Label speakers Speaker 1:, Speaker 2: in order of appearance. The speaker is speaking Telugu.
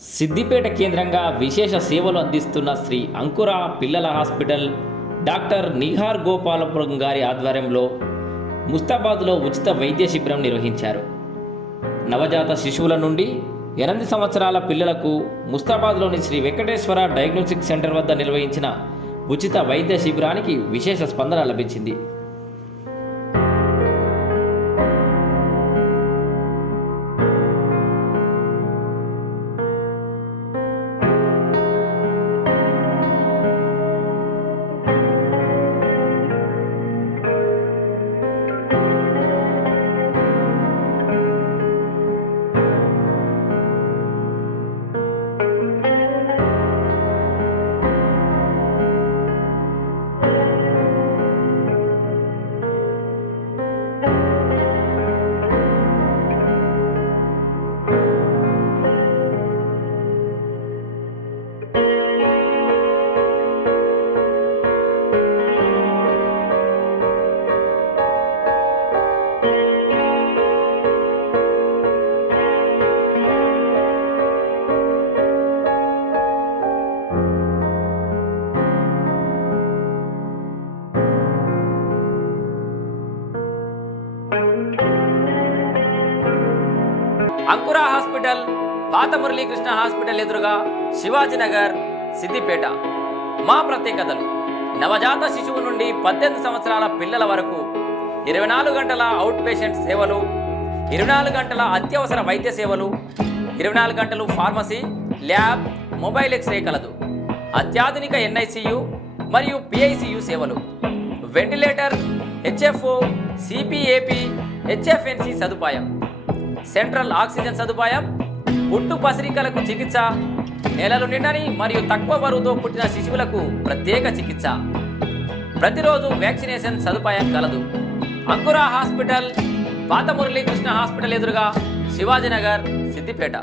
Speaker 1: సిద్దిపేట కేంద్రంగా విశేష సేవలు అందిస్తున్న శ్రీ అంకుర పిల్లల హాస్పిటల్ డాక్టర్ నిహార్ గోపాలపురం గారి ఆధ్వర్యంలో ముస్తాబాద్లో ఉచిత వైద్య శిబిరం నిర్వహించారు. నవజాత శిశువుల నుండి ఎనిమిది సంవత్సరాల పిల్లలకు ముస్తాబాద్లోని శ్రీ వెంకటేశ్వర డయాగ్నోస్టిక్ సెంటర్ వద్ద నిర్వహించిన ఉచిత వైద్య శిబిరానికి విశేష స్పందన లభించింది. అంకుర హాస్పిటల్ పాత మురళీకృష్ణ హాస్పిటల్ ఎదురుగా శివాజీనగర్ సిద్దిపేట. మా ప్రత్యేకతలు. నవజాత శిశువు నుండి పద్దెనిమిది సంవత్సరాల పిల్లల వరకు ఇరవై నాలుగు గంటల అవుట్ పేషెంట్ సేవలు ఇరవై నాలుగు గంటల అత్యవసర వైద్య సేవలు ఇరవై నాలుగు గంటలు ఫార్మసీ ల్యాబ్ మొబైల్ ఎక్స్రే కలదు. అత్యాధునిక ఎన్ఐసియు మరియు పిఐసియు సేవలు. వెంటిలేటర్ హెచ్ఎఫ్ఓ సిపిఏపి హెచ్ఎఫ్ఎన్సి సదుపాయం. సెంట్రల్ ఆక్సిజన్ సదుపాయం పుట్టు పసిరికలకు చికిత్స నెలలు నిండని మరియు తక్కువ బరువుతో పుట్టిన శిశువులకు ప్రత్యేక చికిత్స. ప్రతిరోజు వ్యాక్సినేషన్ సదుపాయం కలదు. అంకురా హాస్పిటల్ పాత మురళీకృష్ణ హాస్పిటల్ ఎదురుగా శివాజీనగర్ సిద్దిపేట.